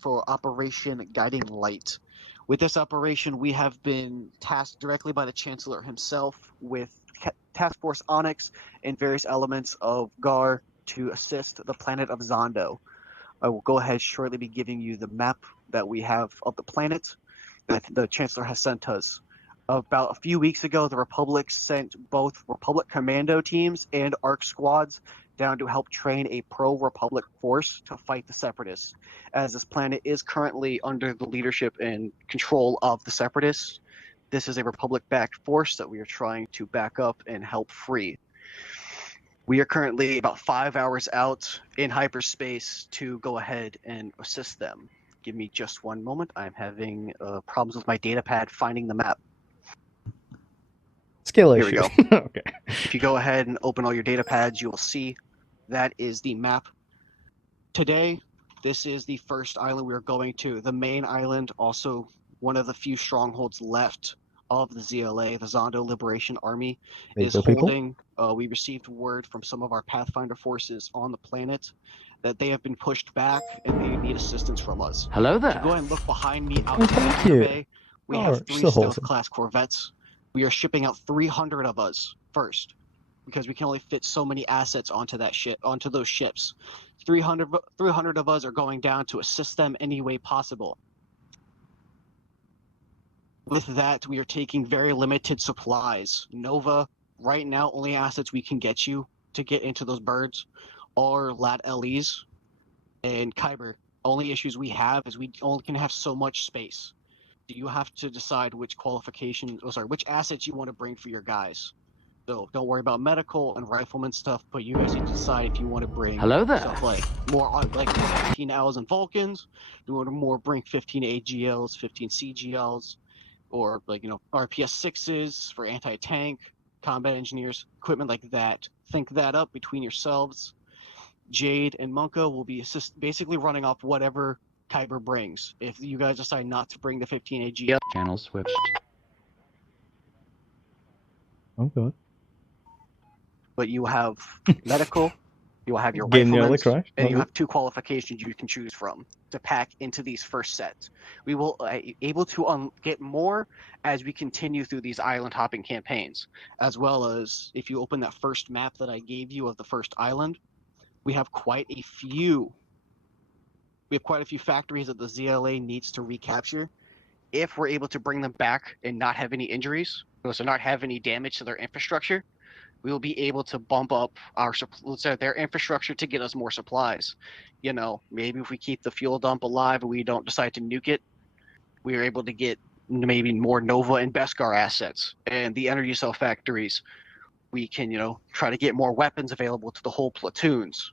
for Operation Guiding Light. With this operation, we have been tasked directly by the Chancellor himself with Task Force Onyx and various elements of GAR to assist the planet of Zondo. I will go ahead shortly be giving you the map that we have of the planet that the Chancellor has sent us. About a few weeks ago, the Republic sent both Republic Commando teams and ARC squads down to help train a pro-Republic force to fight the Separatists, as this planet is currently under the leadership and control of the Separatists. This is a Republic-backed force that we are trying to back up and help free. We are currently about 5 hours out in hyperspace to go ahead and assist them. Give me just one moment. I'm having problems with my data pad finding the map. Skill Here issue. we go. Okay. If you go ahead and open all your data pads, you will see that is the map. Today, this is the first island we are going to. The main island, also one of the few strongholds left of the ZLA, the Zondo Liberation Army, is holding. We received word from some of our Pathfinder forces on the planet that they have been pushed back and they need assistance from us. Hello there. If you go ahead and look behind me out Thank in the you. bay, we have 3 stealth-class corvettes. We are shipping out 300 of us first, because we can only fit so many assets onto that ship, onto those ships. 300 of us are going down to assist them any way possible. With that, we are taking very limited supplies. Nova, right now, only assets we can get you to get into those birds are Lat LEs and Kyber. Only issues we have is we only can have so much space. You have to decide which which assets you want to bring for your guys. So don't worry about medical and rifleman stuff, but you guys need to decide if you want to bring stuff like more like 15 Ls and Vulcans, you want to more bring 15 AGLs, 15 CGLs, or like RPS 6s for anti-tank, combat engineers, equipment like that. Think that up between yourselves. Jade and Monka will be basically running off whatever Kyber brings. If you guys decide not to bring the 15 AGL, Channel switched. Oh god. But you have medical, you will have your Getting nearly riflemen, crashed. and you have 2 qualifications you can choose from to pack into these first sets. We will able to get more as we continue through these island hopping campaigns, as well as if you open that first map that I gave you of the first island, we have quite a few factories that the ZLA needs to recapture. If we're able to bring them back and not have any injuries, so not have any damage to their infrastructure, we will be able to bump up their infrastructure to get us more supplies. Maybe if we keep the fuel dump alive and we don't decide to nuke it, we are able to get maybe more Nova and Beskar assets. And the energy cell factories, we can, try to get more weapons available to the whole platoons.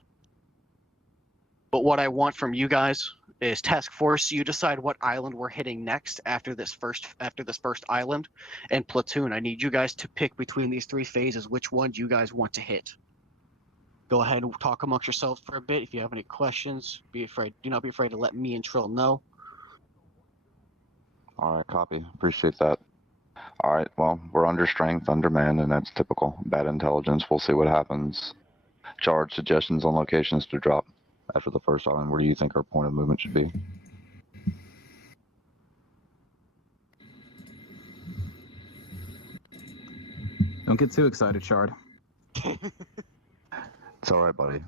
But what I want from you guys is task force. You decide what island we're hitting next after this first island, and platoon. I need you guys to pick between these 3 phases which one you guys want to hit. Go ahead and talk amongst yourselves for a bit. If you have any questions, do not be afraid to let me and Trill know. All right, copy. Appreciate that. All right, well, we're under strength, undermanned, and that's typical. Bad intelligence. We'll see what happens. Charge suggestions on locations to drop after the first island. Where do you think our point of movement should be? Don't get too excited, Shard. It's all right, buddy.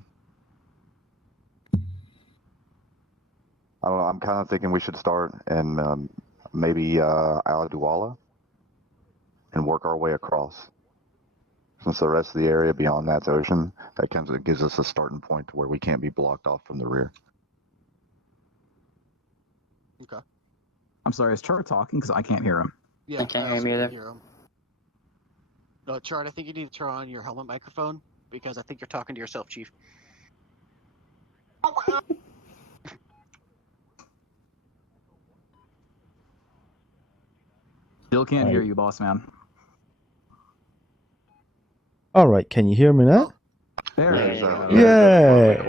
I don't know. I'm kind of thinking we should start in maybe Isla Duala and work our way across. Since the rest of the area beyond that's ocean, that kind of gives us a starting point to where we can't be blocked off from the rear. Okay. I'm sorry, is Char talking? Because I can't hear him. Yeah, I can't hear him either. No, Chart, I think you need to turn on your helmet microphone, because I think you're talking to yourself, Chief. Still can't hear you, boss man. Alright, can you hear me now? There. Yeah.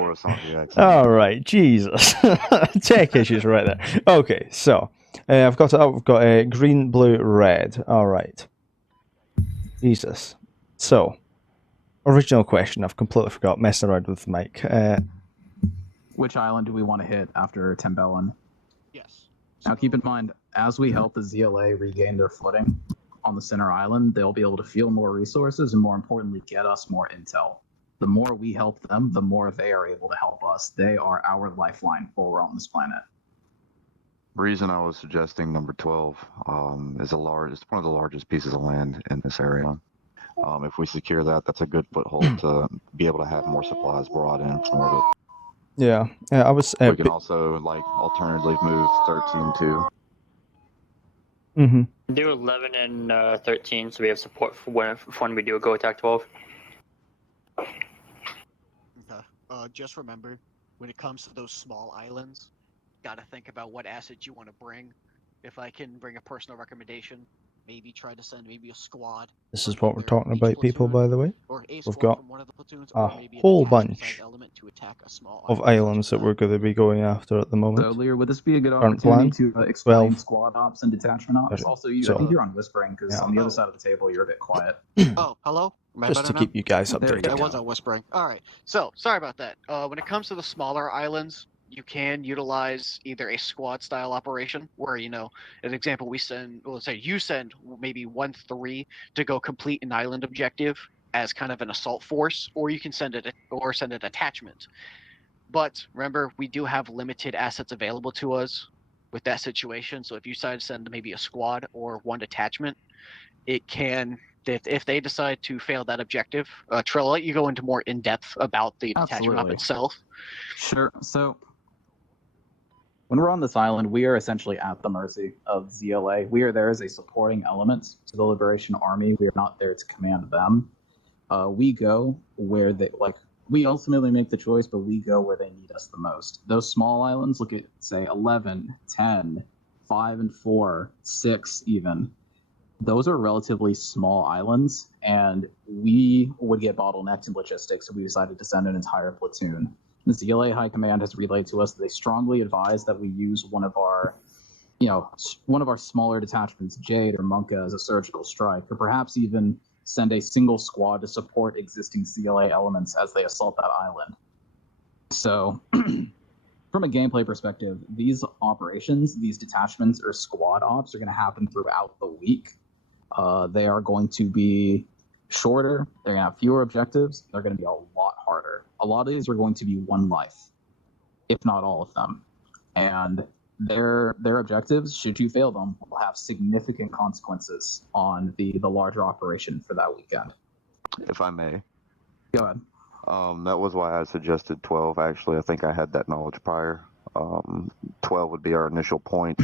Alright, Jesus. Tech issues right there. Okay, so I've got green, blue, red. Alright. Jesus. So, original question, I've completely forgot, messing around with the mic. Which island do we want to hit after Tembelan? Yes. Now keep in mind, as we help the ZLA regain their footing on the center island, they'll be able to field more resources and, more importantly, get us more intel. The more we help them, the more they are able to help us. They are our lifeline while we're on this planet. Reason I was suggesting number 12 is it's one of the largest pieces of land in this area. If we secure that, that's a good foothold to be able to have more supplies brought in from orbit. Yeah, I was. We can also, like, alternatively move 13 too. Mm-hmm. Do 11 and 13, so we have support for when we do a go attack 12. Okay. Just remember, when it comes to those small islands, gotta think about what assets you want to bring. If I can bring a personal recommendation, maybe try to send maybe a squad. This is what we're either talking each about, people, platoon, by the way. or a We've squad got from one of the platoons, a or maybe an whole attachment-sized bunch element to attack a small of island, islands such that as we're going to be going after at the So, moment. Lear, would this be a good Current opportunity plan? to explain 12. squad ops and detachment ops? Also, I So, think you're on whispering, because yeah. on the other side of the table, you're a bit quiet. Oh, hello? Am I Just better to now? keep you guys There we updated. I go. was on whispering. All right. So, sorry about that. When it comes to the smaller islands, you can utilize either a squad-style operation, where, you know, an example, we send, well, let's say you send maybe 1-3 to go complete an island objective as kind of an assault force, or you can send an attachment. But remember, we do have limited assets available to us with that situation. So if you decide to send maybe a squad or one detachment, it can, if they decide to fail that objective, Trill, I'll let you go into more in depth about the detachment op Absolutely. itself. Sure. So, when we're on this island, we are essentially at the mercy of ZLA. We are there as a supporting element to the Liberation Army. We are not there to command them. We go where they, like, we ultimately make the choice, but we go where they need us the most. Those small islands, look at, say, 11, 10, 5 and 4, 6 even. Those are relatively small islands, and we would get bottlenecked in logistics if we decided to send an entire platoon. The ZLA High Command has relayed to us that they strongly advise that we use one of our smaller detachments, Jade or Monka, as a surgical strike, or perhaps even send a single squad to support existing CLA elements as they assault that island. So, from a gameplay perspective, these operations, these detachments or squad ops, are going to happen throughout the week. They are going to be shorter. They're going to have fewer objectives. They're going to be a lot harder. A lot of these are going to be one life, if not all of them. And their objectives, should you fail them, will have significant consequences on the larger operation for that weekend. If I may. Go ahead. That was why I suggested 12, actually. I think I had that knowledge prior. 12 would be our initial point.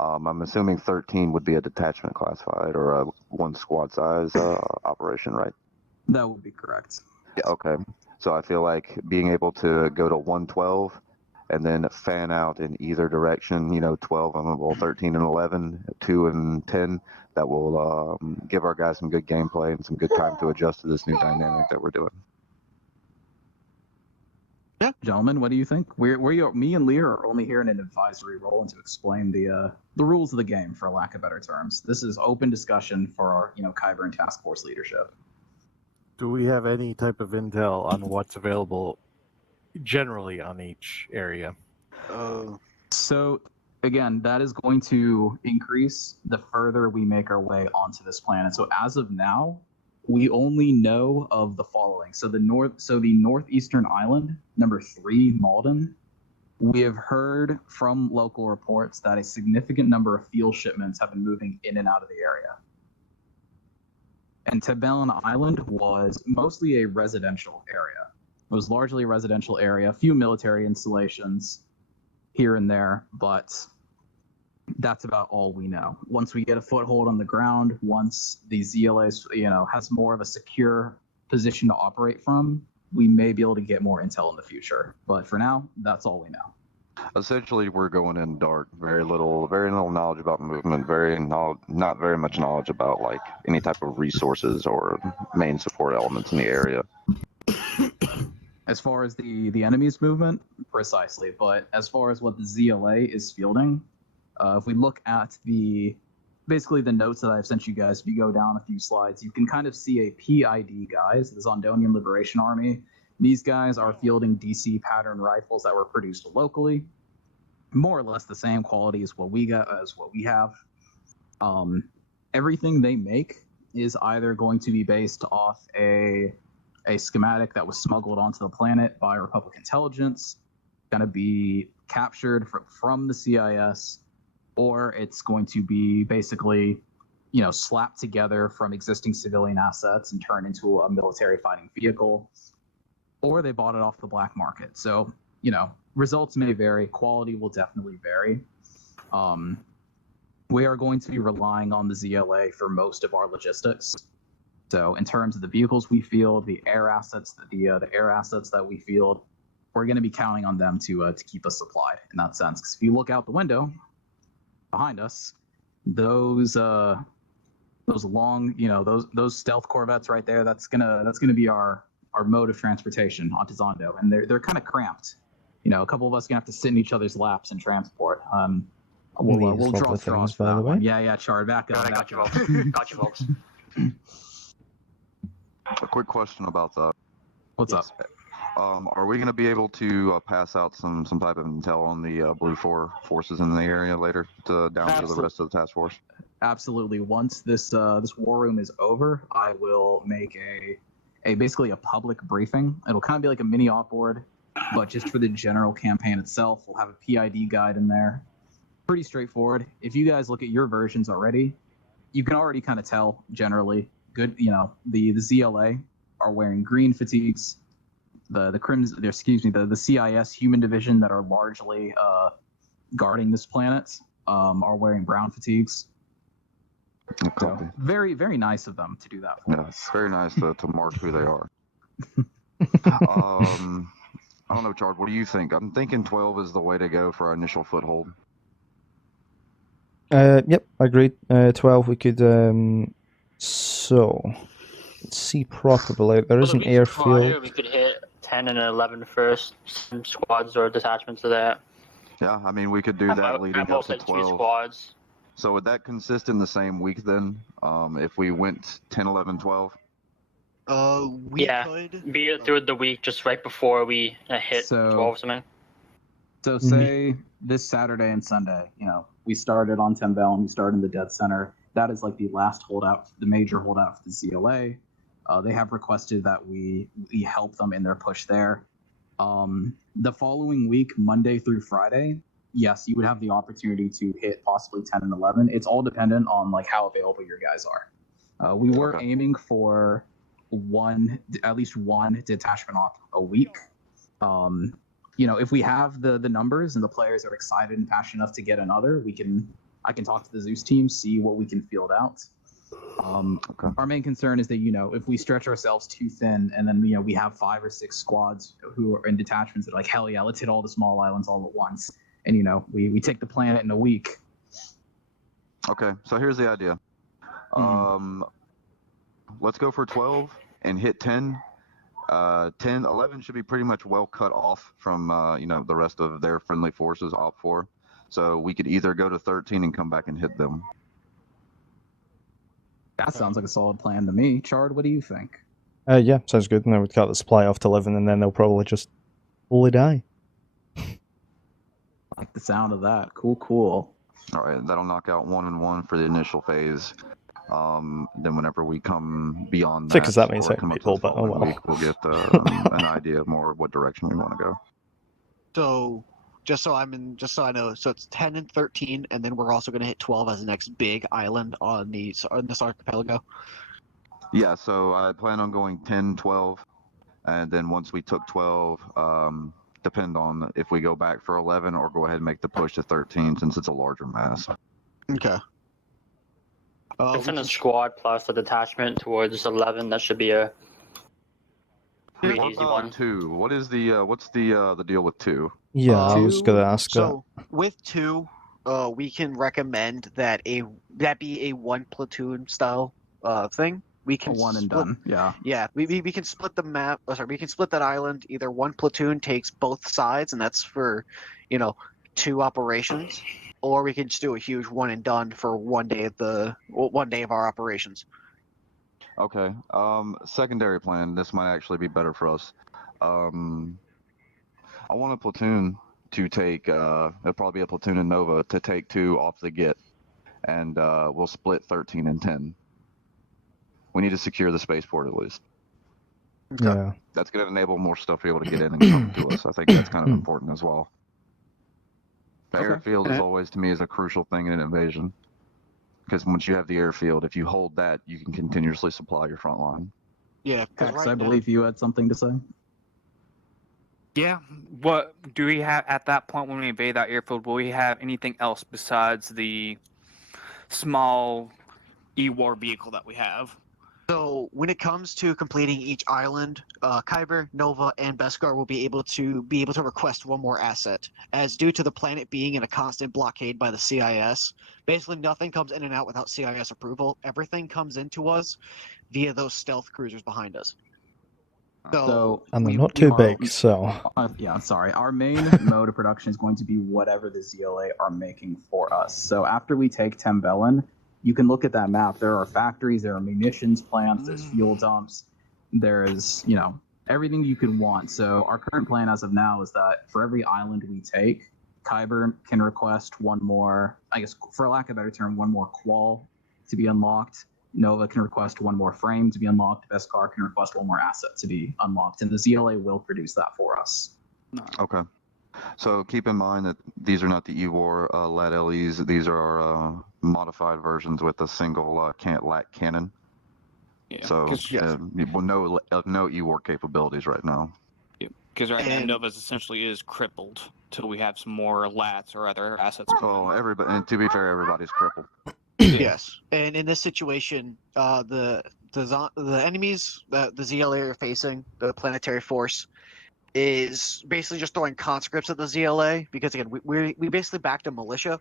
I'm assuming 13 would be a detachment classified or a one squad size operation, right? That would be correct. Yeah, okay. So I feel like being able to go to 112 and then fan out in either direction, 12 and 13 and 11, 2 and 10, that will give our guys some good gameplay and some good time to adjust to this new dynamic that we're doing. Yeah, gentlemen, what do you think? Me and Lear are only here in an advisory role and to explain the rules of the game, for lack of better terms. This is open discussion for our, Kyber and Task Force leadership. Do we have any type of intel on what's available generally on each area? So, again, that is going to increase the further we make our way onto this planet. So as of now, we only know of the following. So the northeastern island, number 3, Malden. We have heard from local reports that a significant number of fuel shipments have been moving in and out of the area. And Tembelan Island was mostly a residential area. It was largely a residential area, a few military installations here and there, but that's about all we know. Once we get a foothold on the ground, once the ZLA, has more of a secure position to operate from, we may be able to get more intel in the future. But for now, that's all we know. Essentially, we're going in dark. Very little knowledge about movement. Not very much knowledge about like any type of resources or main support elements in the area. As far as the enemy's movement, precisely. But as far as what the ZLA is fielding, if we look at basically the notes that I've sent you guys, if you go down a few slides, you can kind of see a PID, guys, the Zondonian Liberation Army. These guys are fielding DC pattern rifles that were produced locally. more or less the same quality as what we have. Everything they make is either going to be based off a schematic that was smuggled onto the planet by Republic intelligence, going to be captured from the CIS, or it's going to be basically, slapped together from existing civilian assets and turned into a military fighting vehicle, or they bought it off the black market. So, results may vary. Quality will definitely vary. We are going to be relying on the ZLA for most of our logistics. So in terms of the vehicles we field, the air assets, the air assets that we field, we're going to be counting on them to keep us supplied in that sense. Because if you look out the window behind us, those long, those stealth corvettes right there, that's gonna be our mode of transportation onto Zondo, and they're kind of cramped. A couple of us are gonna have to sit in each other's laps and transport. We'll draw straws for that one. Yeah, Chard, back up. Got you, folks. A quick question about that. What's up? Are we going to be able to pass out some type of intel on the Blue 4 forces in the area later down to the rest of the task force? Absolutely. Once this war room is over, I will make basically a public briefing. It'll kind of be like a mini op board, but just for the general campaign itself. We'll have a PID guide in there. Pretty straightforward. If you guys look at your versions already, you can already kind of tell generally. Good, the ZLA are wearing green fatigues. The CIS human division that are largely guarding this planet are wearing brown fatigues. So very, very nice of them to do that for us. It's very nice to mark who they are. I don't know, Chard, what do you think? I'm thinking 12 is the way to go for our initial foothold. Yep, I agreed. 12 we could so let's see properly. There is an airfield. We could hit 10 and 11 first, some squads or detachments of that. Yeah, I mean we could do that leading up to 12. 2 squads. So would that consist in the same week then? If we went 10, 11, 12? We could be through the week just right before we hit 12 or something. So say this Saturday and Sunday, we started on Tembelan, we started in the Dead Center. That is like the last holdout, the major holdout for the ZLA. They have requested that we help them in their push there. The following week, Monday through Friday, yes, you would have the opportunity to hit possibly 10 and 11. It's all dependent on like how available your guys are. We were aiming for at least one detachment op a week. If we have the numbers and the players are excited and passionate enough to get another, I can talk to the Zeus team, see what we can field out. Our main concern is that, if we stretch ourselves too thin and then, we have 5 or 6 squads who are in detachments that are like, hell yeah, let's hit all the small islands all at once. And, we take the planet in a week. Okay, so here's the idea. Let's go for 12 and hit 10. 10, 11 should be pretty much well cut off from, the rest of their friendly forces, Op 4. So we could either go to 13 and come back and hit them. That sounds like a solid plan to me. Chard, what do you think? Yeah, sounds good. And then we'd cut the supply off to 11 and then they'll probably just fully die. Like the sound of that. Cool. All right, that'll knock out 1 and 1 for the initial phase. Then whenever we come beyond that, because that means people, but oh well. We'll get an idea more of what direction we want to go. So, just so I know, so it's 10 and 13, and then we're also going to hit 12 as the next big island on this archipelago. Yeah, so I plan on going 10, 12, and then once we took 12, depend on if we go back for 11 or go ahead and make the push to 13 since it's a larger mass. Okay. Send a squad plus a detachment towards 11. That should be a pretty easy one. 2. What is what's the deal with 2? Yeah, I was gonna ask that. With 2, we can recommend that be a 1 platoon style thing. We can one and done. Yeah. We can split the map. We can split that island. Either 1 platoon takes both sides, and that's for 2 operations. Or we can just do a huge one and done for one day of our operations. Okay. Secondary plan. This might actually be better for us. I want a platoon to take. There'll probably be a platoon in Nova to take 2 off the get, and we'll split 13 and 10. We need to secure the spaceport at least. Yeah. That's going to enable more stuff to be able to get in and come to us. I think that's kind of important as well. The airfield is always, to me, is a crucial thing in an invasion. Because once you have the airfield, if you hold that, you can continuously supply your front line. Yeah, X, I believe you had something to say. Yeah. What do we have at that point when we invade that airfield? Will we have anything else besides the small E-war vehicle that we have? So when it comes to completing each island, Kyber, Nova, and Beskar will be able to request one more asset. As due to the planet being in a constant blockade by the CIS, basically nothing comes in and out without CIS approval. Everything comes into us via those stealth cruisers behind us. So and they're not too big, so... yeah, sorry. Our main mode of production is going to be whatever the ZLA are making for us. So after we take Tembelan, you can look at that map. There are factories, there are munitions plants, there's fuel dumps, there's, everything you could want. So our current plan as of now is that for every island we take, Kyber can request one more, I guess, for lack of a better term, one more qual to be unlocked. Nova can request one more frame to be unlocked. Beskar can request one more asset to be unlocked. And the ZLA will produce that for us. Okay. So keep in mind that these are not the E-War LAT LEs. These are modified versions with a single LAT cannon. Yeah. So no E-War capabilities right now. Because right now Nova's essentially is crippled till we have some more LATs or other assets. Oh, everybody. And to be fair, everybody's crippled. Yes, and in this situation, the enemies the ZLA are facing, the planetary force, is basically just throwing conscripts at the ZLA because again we basically backed a militia,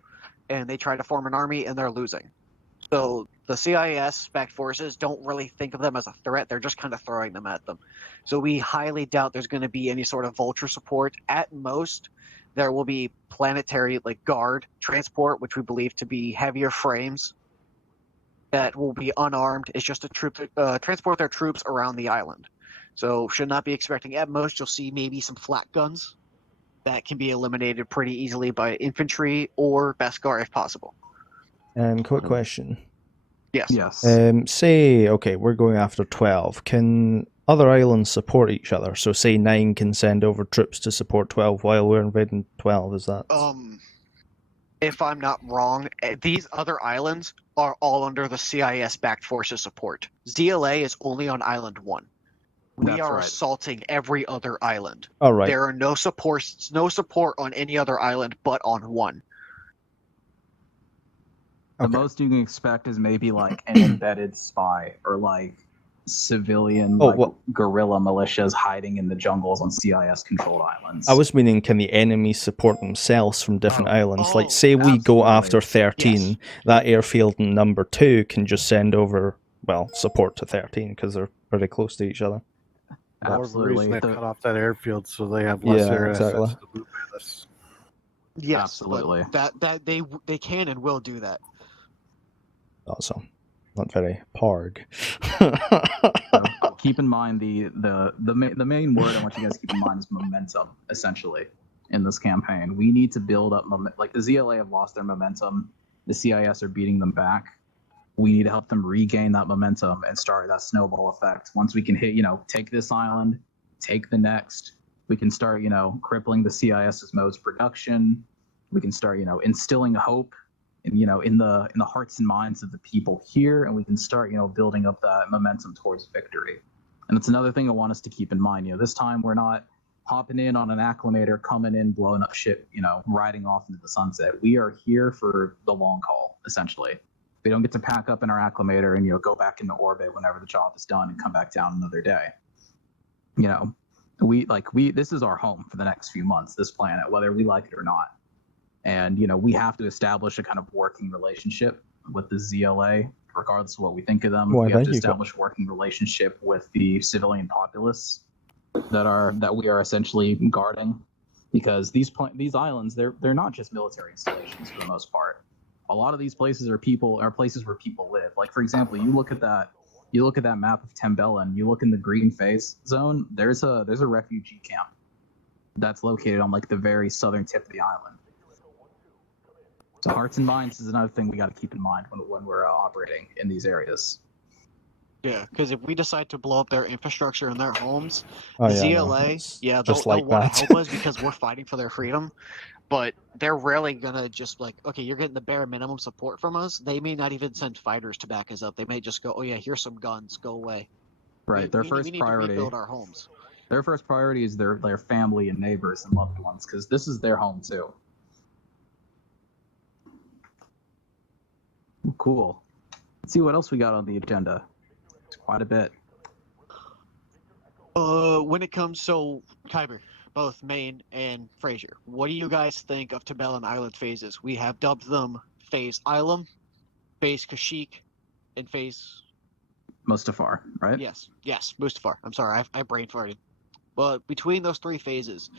and they try to form an army and they're losing. So the CIS backed forces don't really think of them as a threat; they're just kind of throwing them at them. So we highly doubt there's going to be any sort of vulture support. At most, there will be planetary guard transport, which we believe to be heavier frames that will be unarmed. It's just to transport their troops around the island. So should not be expecting. At most, you'll see maybe some flat guns that can be eliminated pretty easily by infantry or Beskar if possible. Quick question. Yes. Yes. Say, okay, we're going after 12. Can other islands support each other? So say 9 can send over troops to support 12 while we're invading 12, is that? If I'm not wrong, these other islands are all under the CIS-backed forces support. ZLA is only on Island 1. We are assaulting every other island. All right. There are no support on any other island but on 1. The most you can expect is maybe an embedded spy or civilian guerrilla militias hiding in the jungles on CIS-controlled islands. I was meaning, can the enemies support themselves from different islands? Say we go after 13, that airfield in number 2 can just send over, support to 13 because they're pretty close to each other. Absolutely. They cut off that airfield so they have lesser assets to move at us. Yes, absolutely. That they can and will do that. Awesome. Not very parg. So keep in mind the main word I want you guys to keep in mind is momentum. Essentially, in this campaign, we need to build up momentum. The ZLA have lost their momentum. The CIS are beating them back. We need to help them regain that momentum and start that snowball effect. Once we can hit, take this island, take the next, we can start, crippling the CIS's mode's production. We can start, instilling hope in the hearts and minds of the people here, and we can start, building up that momentum towards victory. And it's another thing I want us to keep in mind. This time we're not hopping in on an acclimator, coming in, blowing up shit, riding off into the sunset. We are here for the long haul, essentially. We don't get to pack up in our acclimator and go back into orbit whenever the job is done and come back down another day. This is our home for the next few months, this planet, whether we like it or not. And we have to establish a kind of working relationship with the ZLA, regardless of what we think of them. We have to establish a working relationship with the civilian populace that we are essentially guarding, because these islands, they're not just military installations for the most part. A lot of these places are places where people live. For example, you look at that map of Tembelan, you look in the green phase zone, there's a refugee camp. that's located on like the very southern tip of the island. So hearts and minds is another thing we got to keep in mind when we're operating in these areas. Yeah, because if we decide to blow up their infrastructure and their homes, Oh, the yeah, ZLA, no, it's yeah, just they'll like want that. to help us because we're fighting for their freedom. But they're rarely gonna just like, okay, you're getting the bare minimum support from us. They may not even send fighters to back us up. They may just go, oh yeah, here's some guns, go away. Right. Their first we need priority. to rebuild our homes. Their first priority is their family and neighbors and loved ones, because this is their home too. Ooh, cool. Let's see what else we got on the agenda. It's quite a bit. When it comes Kyber, both Maine and Fraser, what do you guys think of Tembelan Island phases? We have dubbed them Phase Islam, Phase Kashyyyk, and Phase Mustafar, right? Yes, Mustafar. I'm sorry, I brain farted. But between those three phases,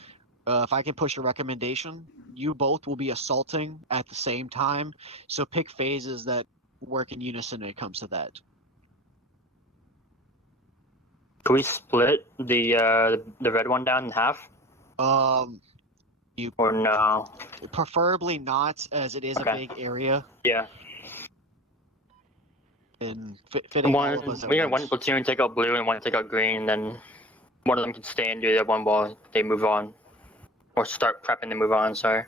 if I can push a recommendation, you both will be assaulting at the same time. So pick phases that work in unison when it comes to that. Can we split the red one down in half? You Or no? preferably not, as it is a big area. Yeah. And fitting all of us at We got once. one platoon take out blue and one take out green, and then one of them can stay and do that one while they move on, or start prepping to move on. Sorry.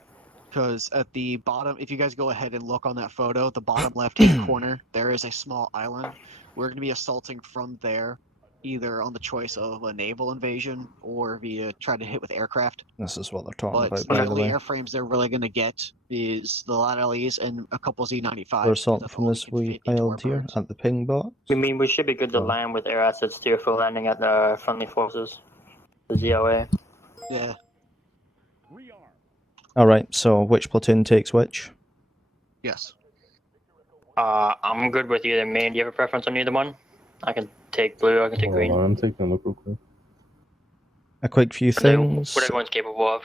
Because at the bottom, if you guys go ahead and look on that photo, the bottom left-hand corner, there is a small island. We're going to be assaulting from there, either on the choice of a naval invasion or via trying to hit with aircraft. This is what they're talking But about, the by the only way. airframes they're really going to get is the LATLEs and a couple Z95. We're assaulting from this wee island here at the ping box. I mean, we should be good to Oh. land with air assets too if we're landing at the friendly forces, the ZOA. Yeah. Alright, so which platoon takes which? Yes. I'm good with either. Main, do you have a preference on either one? I can take blue, I can take green. I'm taking a look real quick. A quick few things. What everyone's capable of.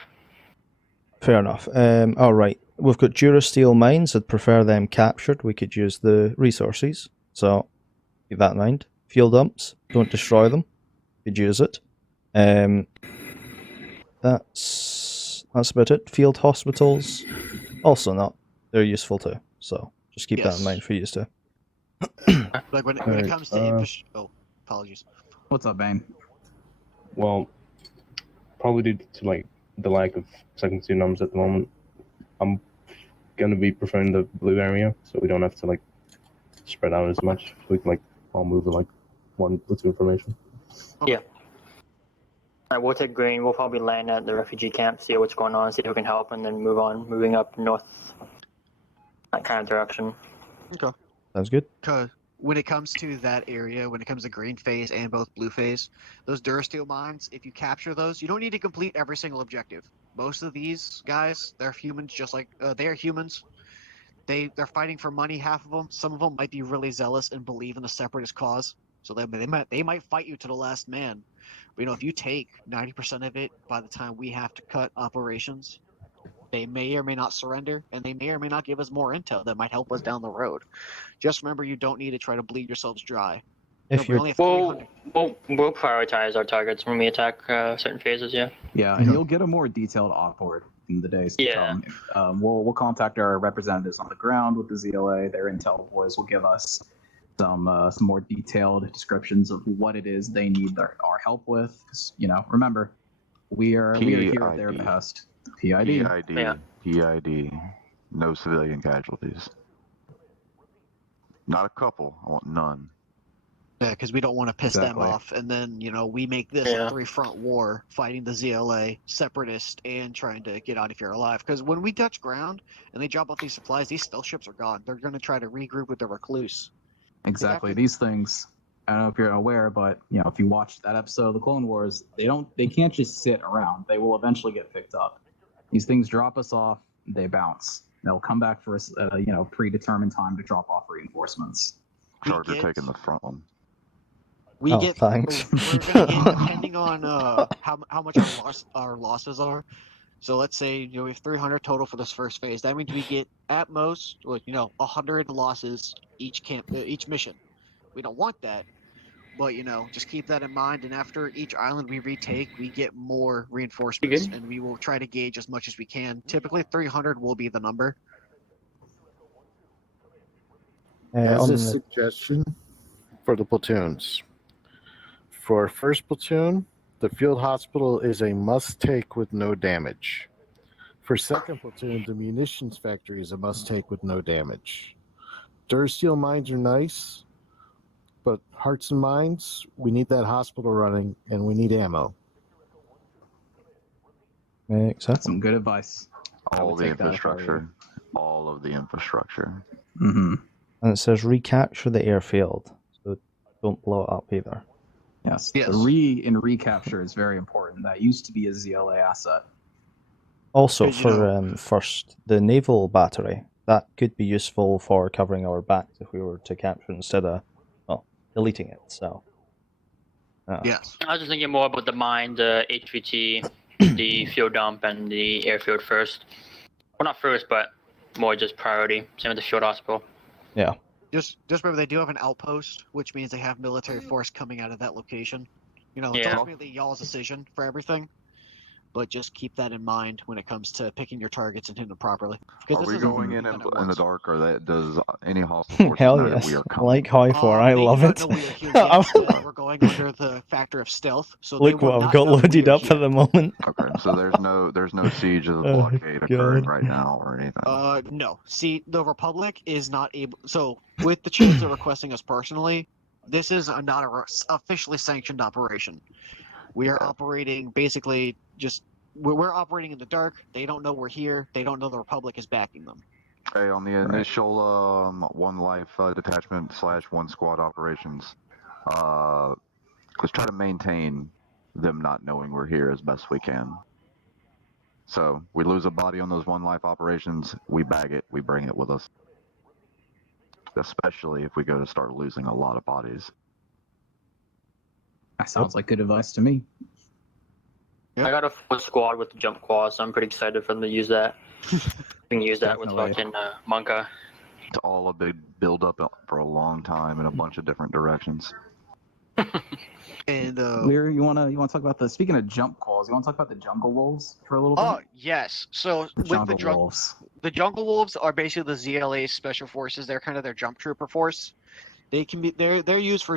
Fair enough. Alright, we've got Durasteel mines. I'd prefer them captured. We could use the resources. So, keep that in mind. Fuel dumps, don't destroy them. Could use it. That's about it. Field hospitals, also not. They're useful too. So, just keep that in mind for you too. Like when it comes to infrastructure. Oh, apologies. What's up, Bane? Well, probably due to like the lack of second platoon numbers at the moment, I'm gonna be preferring the blue area, so we don't have to like spread out as much. We can like all move in like one platoon formation. Yeah. Alright, we'll take green. We'll probably land at the refugee camp, see what's going on, see if we can help, and then move on, moving up north. That kind of direction. Okay. Sounds good. Because when it comes to that area, when it comes to green phase and both blue phase, those Durasteel mines, if you capture those, you don't need to complete every single objective. Most of these guys, they're humans, just like they are humans. They're fighting for money. Half of them, some of them might be really zealous and believe in the separatist cause, so they might fight you to the last man. But if you take 90% of it, by the time we have to cut operations, they may or may not surrender, and they may or may not give us more intel that might help us down the road. Just remember, you don't need to try to bleed yourselves dry. If you're, we'll prioritize our targets when we attack certain phases. Yeah. Yeah, and you'll get a more detailed op board in the days to come. We'll contact our representatives on the ground with the ZLA. Their intel boys will give us some more detailed descriptions of what it is they need our help with. Remember, we are here at their behest. PID. PID. No civilian casualties. Not a couple. I want none. Yeah, because we don't want to piss them off, and then we make this a three-front war, fighting the ZLA, separatist, and trying to get out of here alive. Because when we touch ground and they drop off these supplies, these stealth ships are gone. They're going to try to regroup with the recluse. Exactly. These things, I don't know if you're aware, but if you watch that episode of the Clone Wars, they can't just sit around. They will eventually get picked up. These things drop us off, they bounce. They'll come back for us at a predetermined time to drop off reinforcements. Charger taking the front one. Thanks. We're gonna get, depending on how much our losses are. So let's say we have 300 total for this first phase. That means we get at most 100 losses each mission. We don't want that, But just keep that in mind. And after each island we retake, we get more reinforcements, and we will try to gauge as much as we can. Typically, 300 will be the number. As a suggestion for the platoons, for first platoon, the field hospital is a must-take with no damage. For second platoon, the munitions factory is a must-take with no damage. Durasteel mines are nice, but hearts and minds, we need that hospital running, and we need ammo. Makes sense. Some good advice. All the infrastructure. All of the infrastructure. Mm-hmm. And it says recapture the airfield, so don't blow it up either. Yes. The recapture is very important. That used to be a ZLA asset. Also, for first, the naval battery, that could be useful for covering our backs if we were to capture instead of, deleting it. So. Yes. I was just thinking more about the mine, the HVT, the fuel dump, and the airfield first. Well, not first, but more just priority. Same with the field hospital. Yeah. Just remember they do have an outpost, which means they have military force coming out of that location. It's ultimately y'all's decision for everything. But just keep that in mind when it comes to picking your targets and hitting them properly. Are we going in the dark, or does any hostile forces Hell know yes. that we are coming? Like High 4, I love it. We're going under the factor of stealth. So look what I've got loaded up at the moment. Okay, so there's no siege of the blockade occurring right now or anything. No. See, the Republic is not able. So with the Chancellor requesting us personally, this is not a officially sanctioned operation. We are operating basically we're operating in the dark. They don't know we're here. They don't know the Republic is backing them. Okay, on the initial one life detachment / one squad operations, let's try to maintain them not knowing we're here as best we can. So we lose a body on those one life operations, we bag it, we bring it with us. Especially if we go to start losing a lot of bodies. That sounds like good advice to me. I got a full squad with the jump quad, so I'm pretty excited for them to use that. We can use that with fucking Monka. It's all a big build up for a long time in a bunch of different directions. And Lear, you wanna talk about speaking of jump calls, you wanna talk about the jungle wolves for a little bit? Oh yes. So with the jungle wolves are basically the ZLA special forces. They're kind of their jump trooper force. They're used for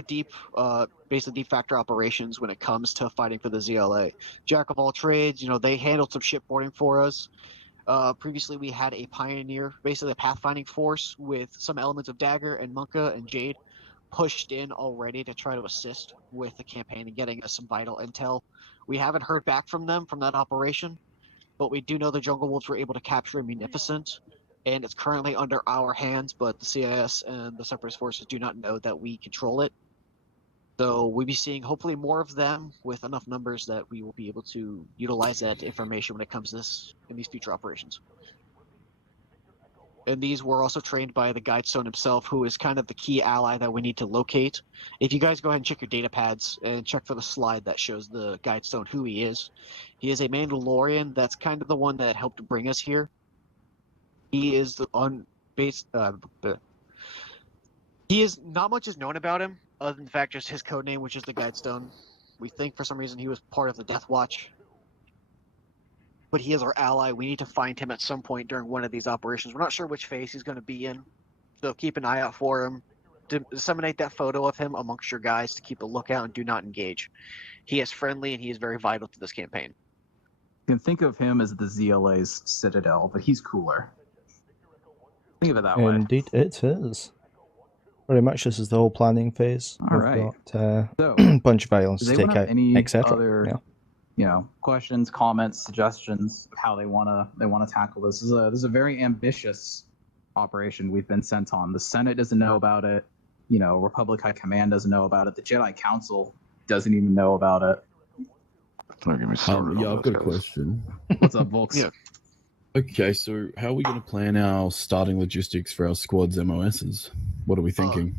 basically deep factor operations when it comes to fighting for the ZLA. Jack of all trades, they handled some shipboarding for us. Previously we had a pioneer, basically a pathfinding force with some elements of Dagger and Monka and Jade pushed in already to try to assist with the campaign and getting us some vital intel. We haven't heard back from them from that operation, but we do know the jungle wolves were able to capture a Munificent. And it's currently under our hands, but the CIS and the Separatist forces do not know that we control it. So we'll be seeing hopefully more of them with enough numbers that we will be able to utilize that information when it comes to this in these future operations. And these were also trained by the Guidestone himself, who is kind of the key ally that we need to locate. If you guys go ahead and check your data pads and check for the slide that shows the Guidestone who he is a Mandalorian that's kind of the one that helped bring us here. He is he is not much is known about him, other than the fact just his code name, which is the Guidestone. We think for some reason he was part of the Death Watch. But he is our ally. We need to find him at some point during one of these operations. We're not sure which phase he's going to be in, so keep an eye out for him. Disseminate that photo of him amongst your guys to keep a lookout and do not engage. He is friendly and he is very vital to this campaign. You can think of him as the ZLA's Citadel, but he's cooler. Think of it that way. Indeed, it is. Very much this is the whole planning phase. All right. Got a bunch of islands to take out, etc. Other, questions, comments, suggestions of how they wanna tackle this. This is a very ambitious operation we've been sent on. The Senate doesn't know about it. Republic High Command doesn't know about it. The Jedi Council doesn't even know about it. Don't get me started. I've got a question. What's up, Volks? Yeah. Okay, so how are we going to plan our starting logistics for our squad's MOSs? What are we thinking?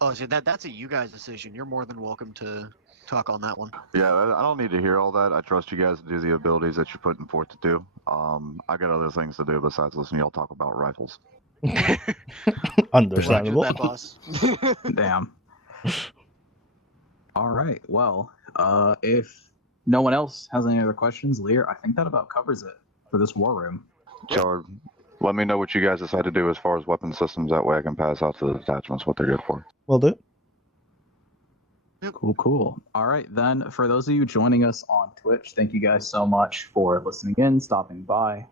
So that's a you guys' decision. You're more than welcome to talk on that one. Yeah, I don't need to hear all that. I trust you guys to do the abilities that you're putting forth to do. I got other things to do besides listen to y'all talk about rifles. Understandable. That, boss. Damn. All right. Well, if no one else has any other questions, Lear, I think that about covers it for this war room. Chard, let me know what you guys decide to do as far as weapon systems. That way I can pass out to the detachments what they're good for. Will do. Cool. All right, then, for those of you joining us on Twitch, thank you guys so much for listening in, stopping by.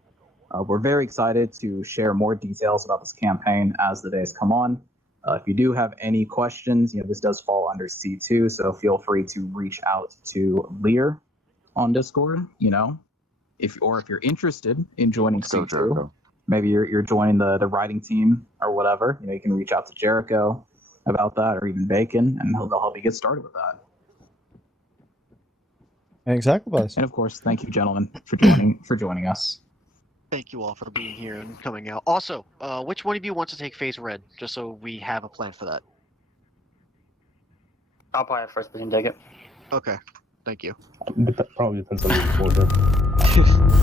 We're very excited to share more details about this campaign as the days come on. If you do have any questions, this does fall under C2, so feel free to reach out to Lear on Discord, if you're interested in joining C2. Maybe you're joining the writing team or whatever. You can reach out to Jericho about that, or even Bacon, and they'll help you get started with that. Exactly, boys. And of course, thank you, gentlemen, for joining us. Thank you all for being here and coming out. Also, which one of you wants to take phase red, just so we have a plan for that? I'll probably have first person take it. Okay, thank you. Probably depends on the order.